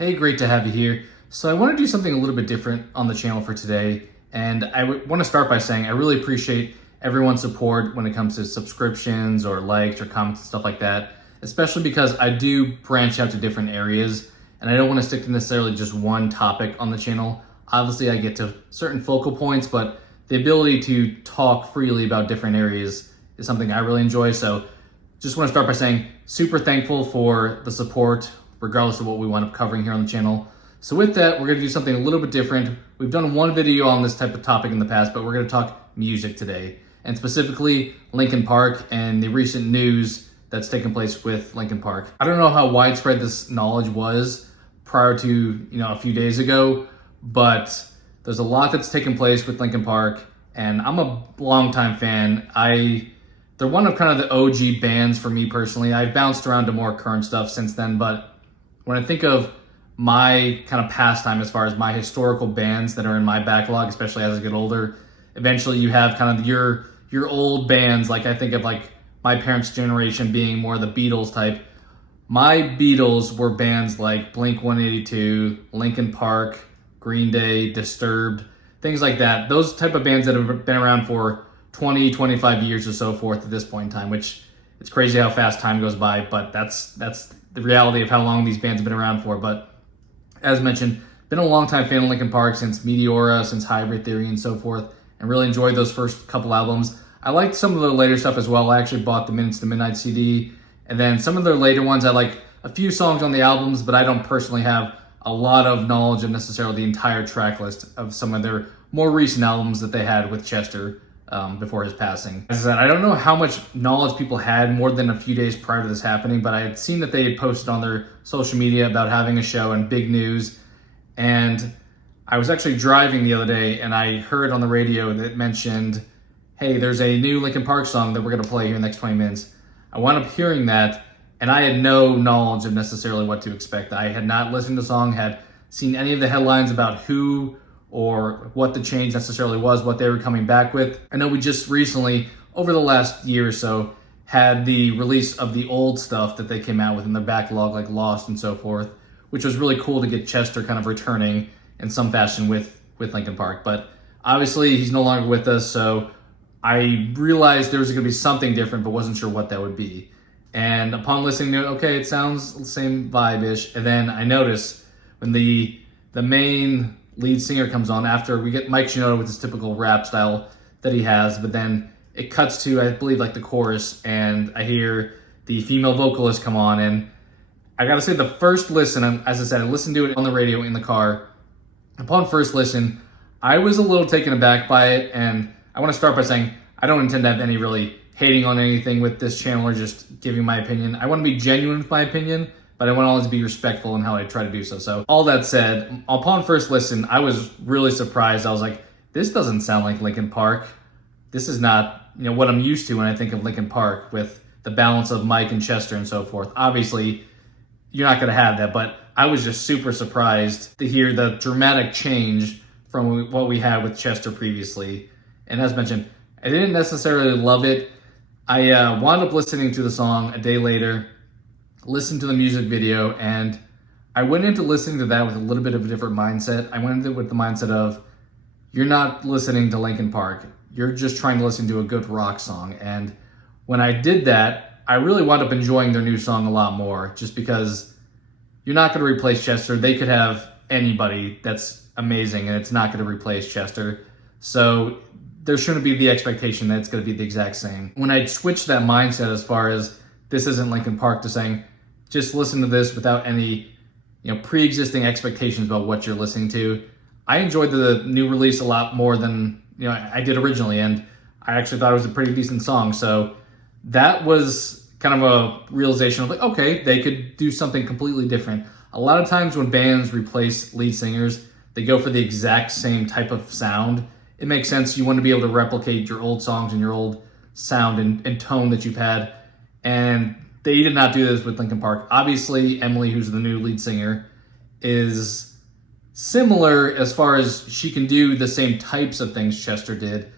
Hey, great to have you here. So I want to do something a little bit different on the channel for today. And I want to start by saying I really appreciate everyone's support when it comes to subscriptions or likes or comments and stuff like that, especially because I do branch out to different areas and I don't want to stick to necessarily just one topic on the channel. Obviously, I get to certain focal points, but the ability to talk freely about different areas is something I really enjoy. So just want to start by saying super thankful for the support, regardless of what we wind up covering here on the channel. So with that, we're gonna do something a little bit different. We've done one video on this type of topic in the past, but we're gonna talk music today, and specifically Linkin Park and the recent news that's taken place with Linkin Park. I don't know how widespread this knowledge was prior to a few days ago, but there's a lot that's taken place with Linkin Park, and I'm a longtime fan. They're one of kind of the OG bands for me personally. I've bounced around to more current stuff since then, but when I think of my kind of pastime as far as my historical bands that are in my backlog, especially as I get older, eventually you have kind of your old bands. Like I think of like my parents' generation being more the Beatles type. My Beatles were bands like Blink-182, Linkin Park, Green Day, Disturbed, things like that. Those type of bands that have been around for 20, 25 years or so forth at this point in time, which it's crazy how fast time goes by, but that's the reality of how long these bands have been around for. But as mentioned, been a long time fan of Linkin Park since Meteora, since Hybrid Theory and so forth, and really enjoyed those first couple albums. I liked some of their later stuff as well. I actually bought the Minutes to Midnight CD, and then some of their later ones, I like a few songs on the albums, but I don't personally have a lot of knowledge of necessarily the entire track list of some of their more recent albums that they had with Chester before his passing. As I said, I don't know how much knowledge people had more than a few days prior to this happening, but I had seen that they had posted on their social media about having a show and big news. And I was actually driving the other day and I heard on the radio that it mentioned, hey, there's a new Linkin Park song that we're going to play here in the next 20 minutes. I wound up hearing that and I had no knowledge of necessarily what to expect. I had not listened to the song, had seen any of the headlines about who or what the change necessarily was, what they were coming back with. I know we just recently, over the last year or so, had the release of the old stuff that they came out with in their backlog, like Lost and so forth, which was really cool to get Chester kind of returning in some fashion with Linkin Park. But obviously he's no longer with us, so I realized there was gonna be something different, but wasn't sure what that would be. And upon listening to it, okay, it sounds the same vibe-ish. And then I noticed when the main lead singer comes on after we get Mike Shinoda with his typical rap style that he has, but then it cuts to, I believe, like the chorus, and I hear the female vocalist come on, and I gotta say the first listen, as I said, I listened to it on the radio in the car. Upon first listen, I was a little taken aback by it, and I want to start by saying I don't intend to have any really hating on anything with this channel or just giving my opinion. I want to be genuine with my opinion, but I want to always be respectful in how I try to do so. So all that said, upon first listen, I was really surprised. I was like, this doesn't sound like Linkin Park. This is not what I'm used to when I think of Linkin Park with the balance of Mike and Chester and so forth. Obviously, you're not going to have that, but I was just super surprised to hear the dramatic change from what we had with Chester previously. And as mentioned, I didn't necessarily love it. I wound up listening to the song a day later, listened to the music video, and I went into listening to that with a little bit of a different mindset. I went into it with the mindset of, you're not listening to Linkin Park. You're just trying to listen to a good rock song. And when I did that, I really wound up enjoying their new song a lot more, just because you're not going to replace Chester. They could have anybody that's amazing, and it's not going to replace Chester. So there shouldn't be the expectation that it's going to be the exact same. When I switched that mindset as far as this isn't Linkin Park to saying, just listen to this without any pre-existing expectations about what you're listening to, I enjoyed the new release a lot more than I did originally, and I actually thought it was a pretty decent song. So that was kind of a realization of like, okay, they could do something completely different. A lot of times when bands replace lead singers, they go for the exact same type of sound. It makes sense. You want to be able to replicate your old songs and your old sound and tone that you've had. And they did not do this with Linkin Park. Obviously, Emily, who's the new lead singer, is similar as far as she can do the same types of things Chester did,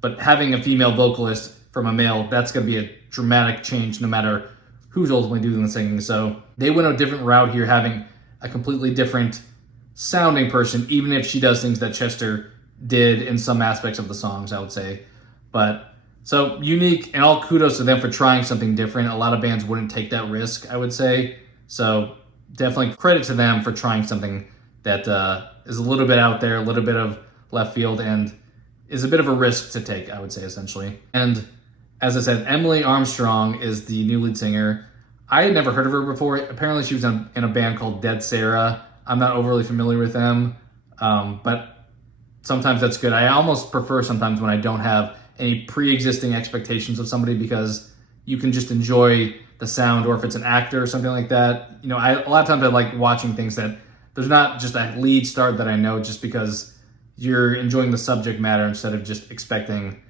but having a female vocalist from a male, that's going to be a dramatic change no matter who's ultimately doing the singing. So they went a different route here, having a completely different sounding person, even if she does things that Chester did in some aspects of the songs, I would say. But so unique, and all kudos to them for trying something different. A lot of bands wouldn't take that risk, I would say. So definitely credit to them for trying something that is a little bit out there, a little bit of left field, and is a bit of a risk to take, I would say, essentially. And as I said, Emily Armstrong is the new lead singer. I had never heard of her before. Apparently she was in a band called Dead Sarah. I'm not overly familiar with them, but sometimes that's good. I almost prefer sometimes when I don't have any pre-existing expectations of somebody, because you can just enjoy the sound, or if it's an actor or something like that. You know, a lot of times I like watching things that there's not just a lead start that I know, just because you're enjoying the subject matter instead of just expecting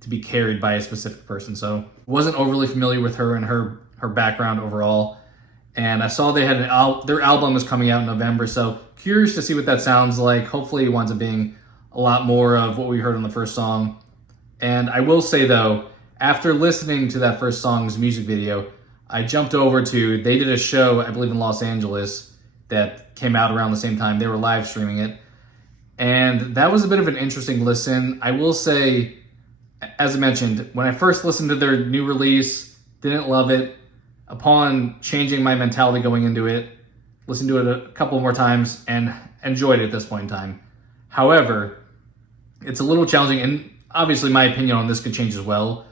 to be carried by a specific person. So wasn't overly familiar with her and her background overall. And I saw they had their album is coming out in November, so curious to see what that sounds like. Hopefully it winds up being a lot more of what we heard on the first song. And I will say though, after listening to that first song's music video, I jumped over to, they did a show, I believe in Los Angeles, that came out around the same time. They were live streaming it. And that was a bit of an interesting listen. I will say, as I mentioned, when I first listened to their new release, didn't love it. Upon changing my mentality going into it, listened to it a couple more times and enjoyed it at this point in time. However, it's a little challenging, and obviously my opinion on this could change as well,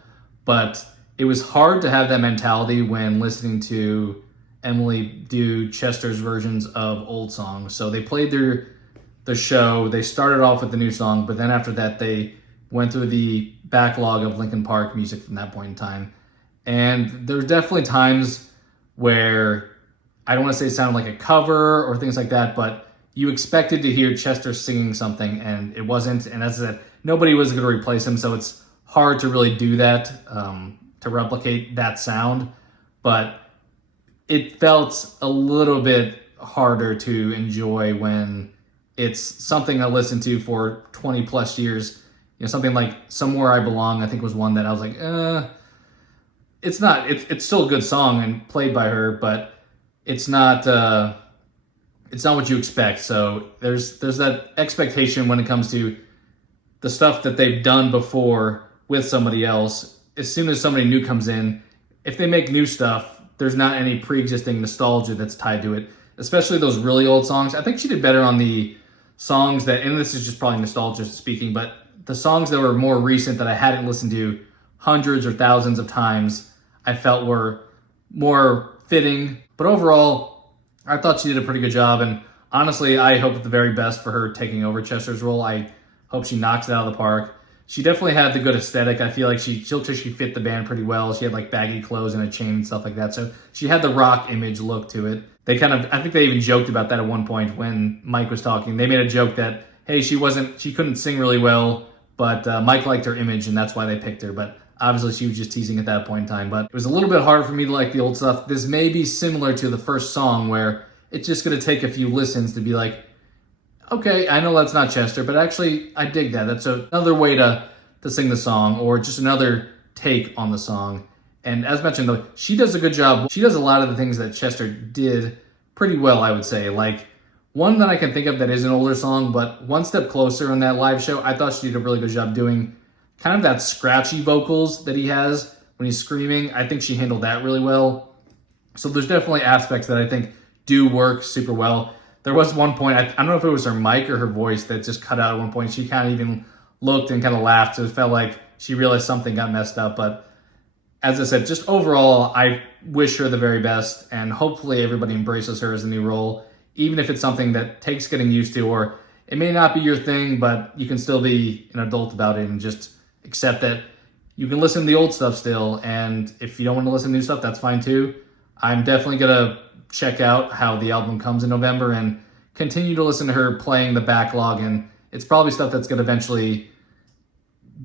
but it was hard to have that mentality when listening to Emily do Chester's versions of old songs. So they played their show, they started off with the new song, but then after that they went through the backlog of Linkin Park music from that point in time. And there's definitely times where, I don't want to say it sounded like a cover or things like that, but you expected to hear Chester singing something and it wasn't. And as I said, nobody was going to replace him, so it's hard to really do that, to replicate that sound. But it felt a little bit harder to enjoy when it's something I listened to for 20 plus years. You know, something like Somewhere I Belong, I think was one that I was like, it's not, it's still a good song and played by her, but it's not what you expect. So there's that expectation when it comes to the stuff that they've done before with somebody else. As soon as somebody new comes in, if they make new stuff, there's not any pre-existing nostalgia that's tied to it, especially those really old songs. I think she did better on the songs that, and this is just probably nostalgia speaking, but the songs that were more recent that I hadn't listened to hundreds or thousands of times, I felt were more fitting. But overall, I thought she did a pretty good job. And honestly, I hope the very best for her taking over Chester's role. I hope she knocks it out of the park. She definitely had the good aesthetic. I feel like she fit the band pretty well. She had like baggy clothes and a chain and stuff like that. So she had the rock image look to it. I think they even joked about that at one point when Mike was talking. They made a joke that, hey, she couldn't sing really well, but Mike liked her image and that's why they picked her. But obviously she was just teasing at that point in time. But it was a little bit harder for me to like the old stuff. This may be similar to the first song where it's just going to take a few listens to be like, okay, I know that's not Chester, but actually I dig that. That's another way to sing the song, or just another take on the song. And as mentioned though, she does a good job. She does a lot of the things that Chester did pretty well, I would say. Like one that I can think of that is an older song, but One Step Closer in that live show, I thought she did a really good job doing kind of that scratchy vocals that he has when he's screaming. I think she handled that really well. So there's definitely aspects that I think do work super well. There was one point, I don't know if it was her mic or her voice that just cut out at one point. She kind of even looked and kind of laughed. So it felt like she realized something got messed up. But as I said, just overall, I wish her the very best. And hopefully everybody embraces her as a new role, even if it's something that takes getting used to, or it may not be your thing, but you can still be an adult about it and just accept that you can listen to the old stuff still. And if you don't want to listen to new stuff, that's fine too. I'm definitely going to check out how the album comes in November and continue to listen to her playing the backlog. And it's probably stuff that's going to eventually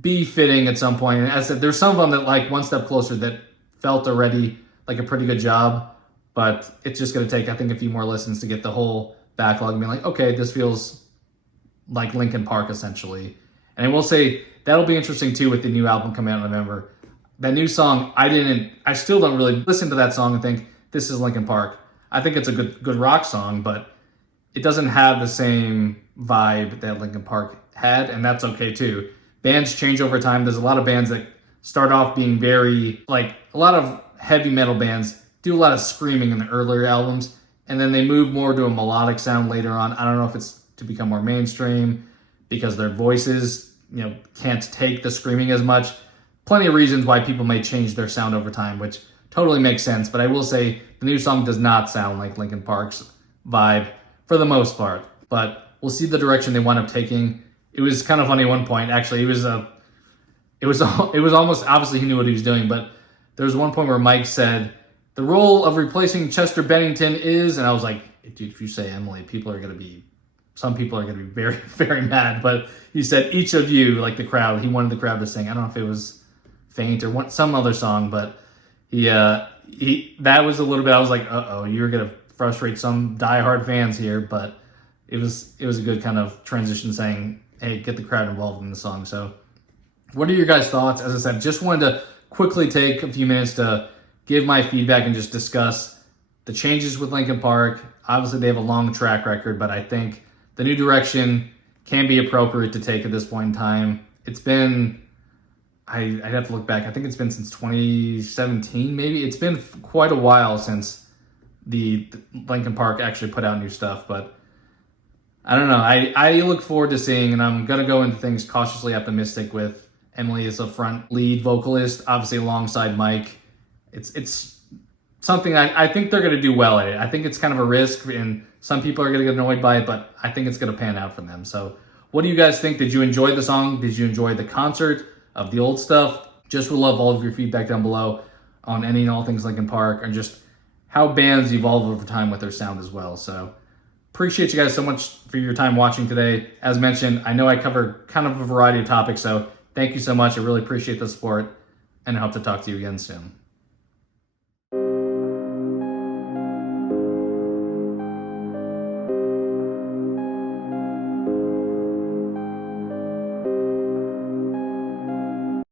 be fitting at some point. And as I said, there's some of them that like One Step Closer that felt already like a pretty good job, but it's just going to take, I think, a few more listens to get the whole backlog and be like, okay, this feels like Linkin Park essentially. And I will say that'll be interesting too with the new album coming out in November. That new song, I still don't really listen to that song and think this is Linkin Park. I think it's a good rock song, but it doesn't have the same vibe that Linkin Park had, and that's okay too. Bands change over time. There's a lot of bands that start off being very, like, a lot of heavy metal bands do a lot of screaming in the earlier albums, and then they move more to a melodic sound later on. I don't know if it's to become more mainstream because their voices, can't take the screaming as much. Plenty of reasons why people may change their sound over time, which totally makes sense. But I will say the new song does not sound like Linkin Park's vibe for the most part. But we'll see the direction they wind up taking. It was kind of funny at one point. Actually, it was almost obviously he knew what he was doing. But there was one point where Mike said, "The role of replacing Chester Bennington is," and I was like, if you say Emily, some people are going to be very, very mad. But he said, "Each of you," like the crowd. He wanted the crowd to sing. I don't know if it was Faint or some other song, but that was a little bit, I was like, you're going to frustrate some diehard fans here. But it was a good kind of transition saying, hey, get the crowd involved in the song. So what are your guys' thoughts? As I said, just wanted to quickly take a few minutes to give my feedback and just discuss the changes with Linkin Park. Obviously, they have a long track record, but I think the new direction can be appropriate to take at this point in time. It's been, I'd have to look back. I think it's been since 2017, maybe. It's been quite a while since the Linkin Park actually put out new stuff, but I don't know. I look forward to seeing, and I'm going to go into things cautiously optimistic with Emily as a front lead vocalist, obviously alongside Mike. It's something I think they're going to do well at it. I think it's kind of a risk, and some people are going to get annoyed by it, but I think it's going to pan out for them. So what do you guys think? Did you enjoy the song? Did you enjoy the concert of the old stuff? Just would love all of your feedback down below on any and all things Linkin Park, and just how bands evolve over time with their sound as well. So appreciate you guys so much for your time watching today. As mentioned, I know I covered kind of a variety of topics, so thank you so much. I really appreciate the support, and I hope to talk to you again soon.